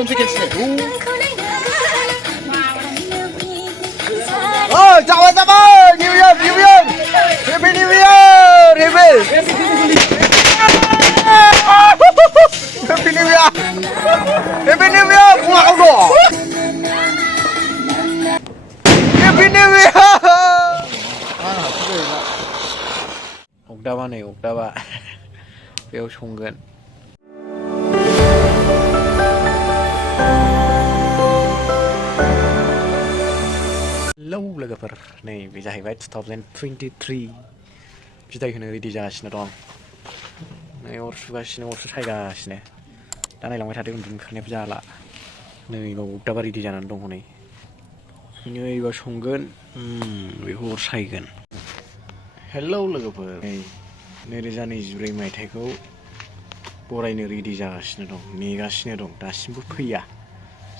좀 찍겠지. 오, 잡아! 뉴이어! 해피 뉴이어! 해피 뉴이어! 해피 뉴이어! 뭐야, 그거? 해피 뉴이어! 옥다바 네, 옥다바. 배우 송근. Lâu là gặp này vì giải vay 2023 비다이 그네 리디 자시네 동 네 오르가시네 오르사이가시네 다나이 랑바이 타데 좀 크네 부자라 네 이거 옥다바 리디 자는 동 호네 네 이거 송근 이거 오르사이근 헬로 लोगोफोर नैरोजा नैजिब्रै मायथाइखौ बरायनो रेडि जागासिनो दं नेगासिनो दं दासिमबो फैया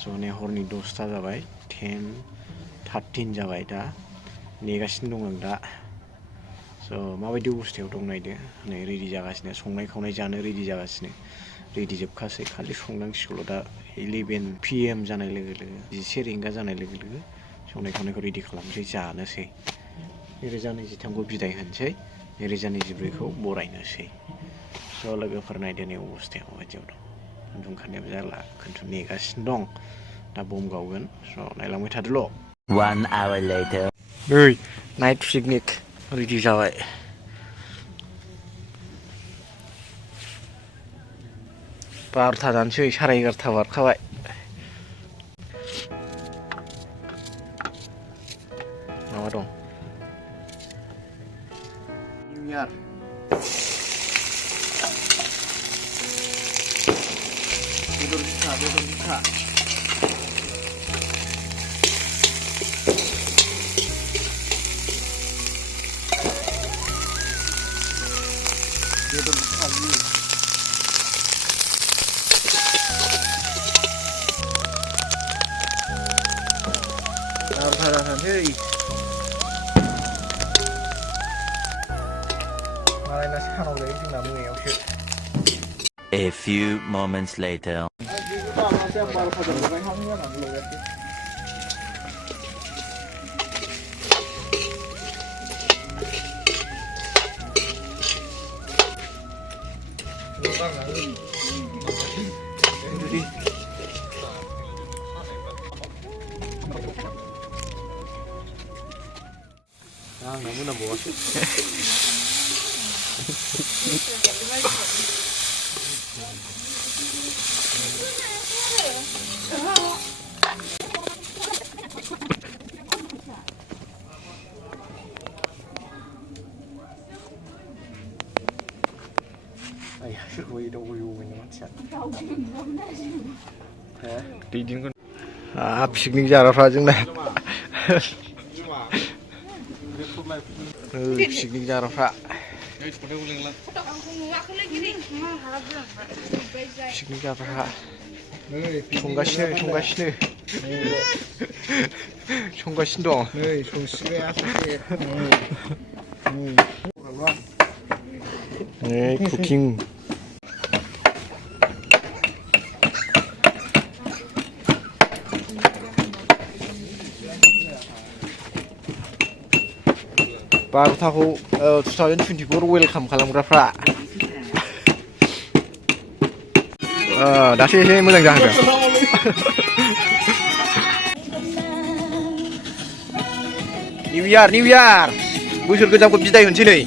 स' नै हरनि 10ता जाबाय 10:13 जाबाय दा नेगासिनो दं आं दा स' माबायदि अबस्थायाव दं नायदो नै रेडि जागासिनो संनाय खावनाय जानो रेडि जागासिनो रेडि जोबखासै खालि संनांसिगौल' दा 11 PM जानाय लोगो लोगो 11 रिंगा जानाय लोगो लोगो संनाय खावनायखौ रेडि खालामसै जानोसै नैरोजा नैजिथामखौ बिदाय होनोसै नैरोजा नैजिब्रैखौ बरायनोसै स' लोगोफोर नायदो नै अबस्थाया माबायदियाव दं उन्दुखानायाबो जाला खिन्थु नेगासिनो दं दा बम गावगोन स' नायलांबाय थादोल' 1 hour later ओइ नाइट पिकनिक रेडि जाबाय बार'था जानोसै 11:30 बारखाबाय माबा दं निउ इयार बेदर बिथा hey a few moments later 너무나 모았어. 아야, 이거 이러고 있는 거 같지 않아? 리딩 건 아, 피크닉 자라서 정말. 피크닉 자라서. 피크닉 자라서. 총가시네. 총가신동. 네, 쿠킹. 바로타고 2024로 웰컴 खालामग्राफ्रा दासो एसे मोजां जाहांदों निउ इयार बोसोर गोजामखौ बिदाय होनोसै नै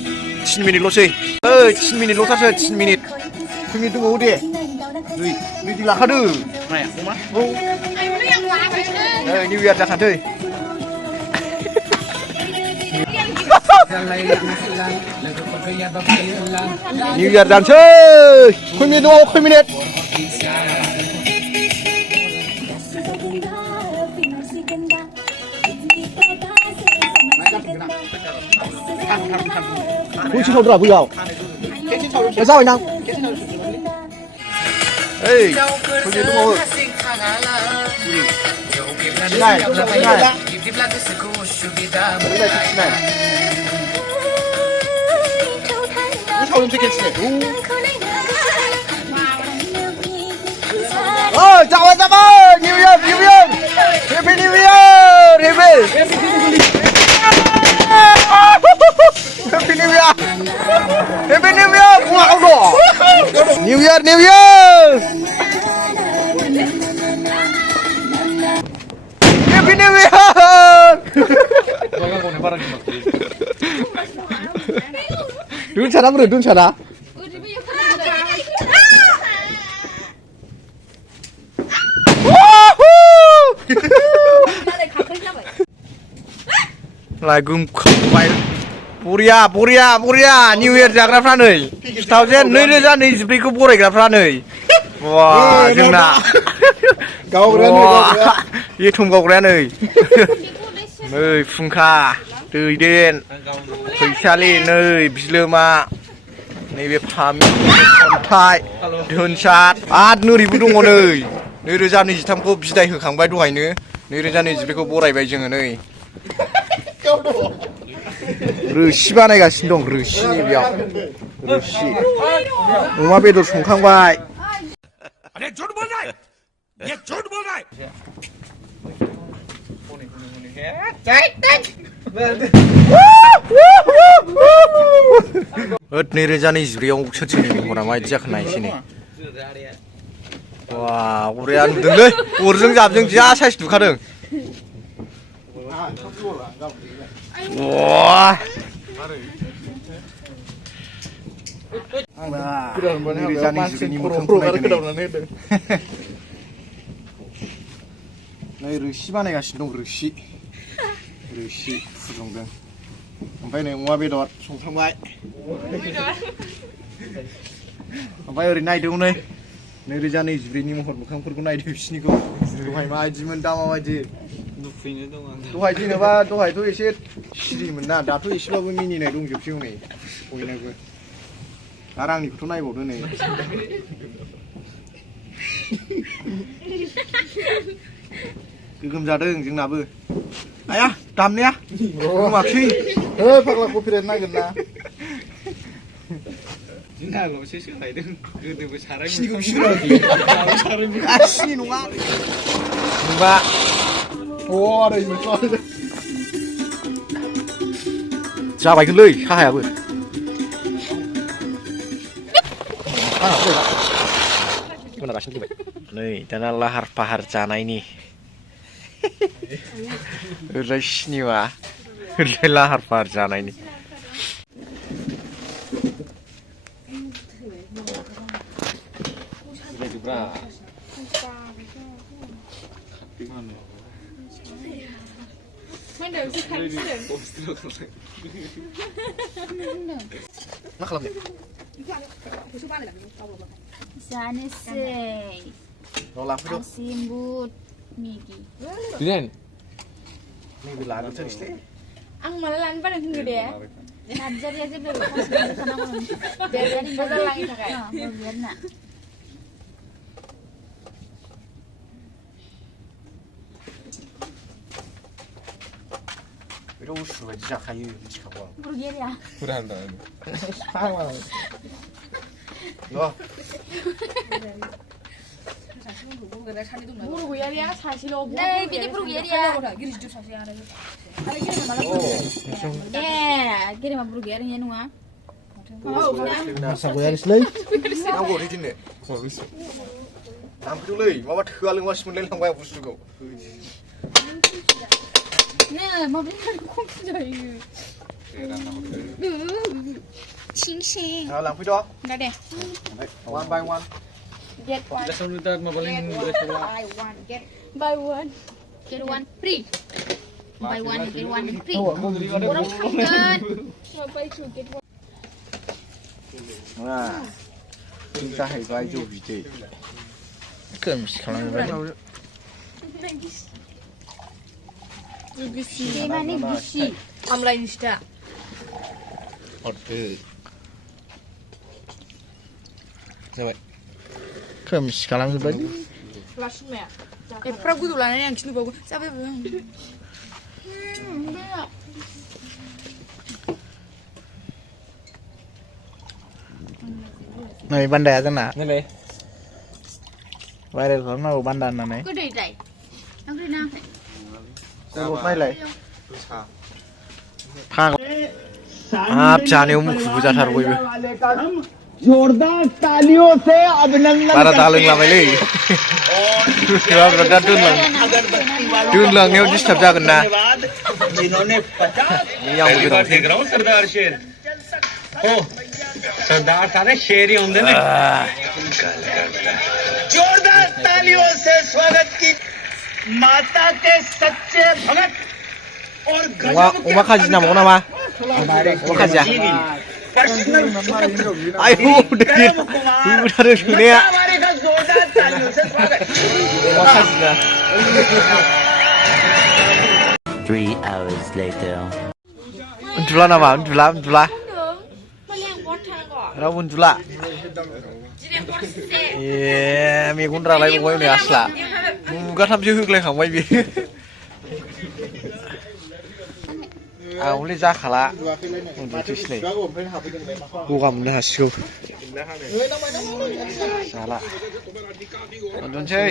10 मिनिटल'सै 10 मिनिटल'थारसो 10 मिनिट फैनो दंबावो दे रेडि लाखादो माया अमा औ निउ इयार जाखानोसै New Year dance khơi miệt đâu khơi miệt Ui xin thầu rồi bây giờ để sao anh đang ê khơi miệt đúng không này 좀 찍겠지. 오. 어이, Jawa New Year Happy New Year Happy New Year Wow New Year Happy New Year Dun cara Lagu kembali Buria New Year jagrafra नै 2024 खौ बरायग्राफ्रा नै वा जोंना गावग्रायानो थुम गावग्राया नै फुंखा दैदेन फैसालि नै बिलोमा नैबे फामि अन्थाइ धोनसाद आरो नोरिबो दङ नै 2023 खौ बिदाय होखांबाय दहायनो 2024 खौ बरायबाय जोङो नै रोसि बानायगासिनो दं रोसिनि बेयाव रोसि अमा बेदर संखांबाय अरे झूठ बोल रहा है ये झूठ बोल रहा है होद 2024 आव सोरनि महरा माबायदि जाखो नायसै नै वा अराया नुदोंलै अरजों जाबजों जा साइज दुखादों Wah. नै रोसि बानायगासिनो दं रोसि फुदुंदों ओमफ्राय नै अमा बेदर संखांबाय ओमफ्राय ओरै नायदो नै 2024 नि महर मोखांफोरखौ नायदो बिसिनिखौ दहाय माबायदिमोन दा माबायदि दुखुयैनो दं आं दहाय जेनेबा दहायथ' एसे सिरिमोन ना दाथ' एसेबाबो मिनिनाय दंजोबसै हनै बयनाबो आरो आंनिखौथ' नायबावदो नै गोगोम जादों जोंनाबो आया दामनाया गोमाखै फाग्ला कपिराइट नागिर ना जोंनाल'सो सोलायदों गोदोबो साराय सिनिखौ बिसोराखै सिनि नङा नुबा जाबायगोनलै साहायाबो नै दाना लाहार फाहार जानायनि ओरै सिनिवा ओरै लाहार फाहार जानायनि मा खालामनो? जानोसै आसिम बुट मेगि दिनेन नैबे लाग्रोथोंसैलै आं माला लानो बादों होनगो दे नार्जारिया जेब्लाबो फार्स्ट खानांगौ देरजारि मोजां लांनि थाखाय बेरना बेराव उसु बायदि जाखायो मिथिखागौ आं बुरगेरिया बुरहानदा सामा बुरगेरिया सासेल' नै बिदि बुरगेरिया ए गेरेमा बुरगेरिया नङा नांगौ दिनै लांफैदोंलै माबा थोआ लोंगासि मोनलायलांबाय आं बुस्थुखौ नै माबोरै खम जायो सिं लांफैद' दा दे one by one get one buy one get one free buy one get one free orang kangen sampai to get one wah ini जाहैबाय जौ बिदै खोमसि खालामबाय गिसि माने गिसि आमलायनि सिथा हरदो जाबाय खोमसि खालामजोब्बाय लासुमाया एफ्रा गुदु लानानै आं खिन्थु बावगो जाबाय नै बान्दाया जोंना नैलाय भाइरेल खालामनांगौ बान्दा होननानै गोदै जाय ओंख्रि नाङाखै गलद नायलाय फाग हाब जानायाव मुखुबबो जाथारो बयबो जोरदार तालियों से अभिनंदन बारा दा लोंलाबायलै दा दोनलांनायाव डिस्टार्ब जागोन ना जिन्होंने 50 देख रहा हूँ सरदार शेर ओ सरदार सारे शेर ही होंगे ना जोरदार तालियों से स्वागत की माता के सच्चे भगत और अमा खाजि नांबावगौ नामा अमा खाजिया आयु होथारो सोनाया जोरदार तालियों से स्वागत अमा खाजिना 3 hours later. उन्दुला नामा उन्दुला मालाय बट थानांगौ रावबो उन्दुला दिनै हरसे ए मेगन रालायबावबाय नै आसला मुगाथामसो होग्लायखांबाय बेयो आं हले जाखाला उन्दुनोसैलै गगा मोननो हासिगौ जाला उन्दुनोसै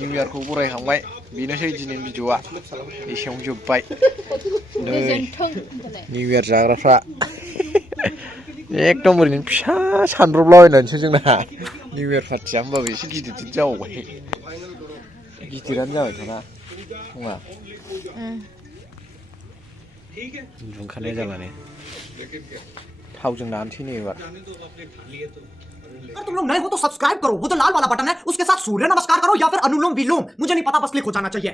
निउ इयारखौ बरायखांबाय बेनोसै दिनैनि भिडिअआ एसेयावनो जोब्बाय नै निउ इयार जाग्राफ्रा एकदम ओरैनो फिसा सानब्रबलाबायनानैसो जोंना निउ इयार पार्टिया होमबाबो एसे गिदिर जाबावबाय गिदिरानो जाबायथ'ना नङा उन्दुखानाय जाला ने थावजों नानोसै नै एबार अगर तुम लोग नए हो तो सब्सक्राइब करो वो जो लाल वाला बटन है उसके साथ सूर्य नमस्कार करो या फिर अनुलोम विलोम मुझे नहीं पता बस क्लिक हो जाना चाहिए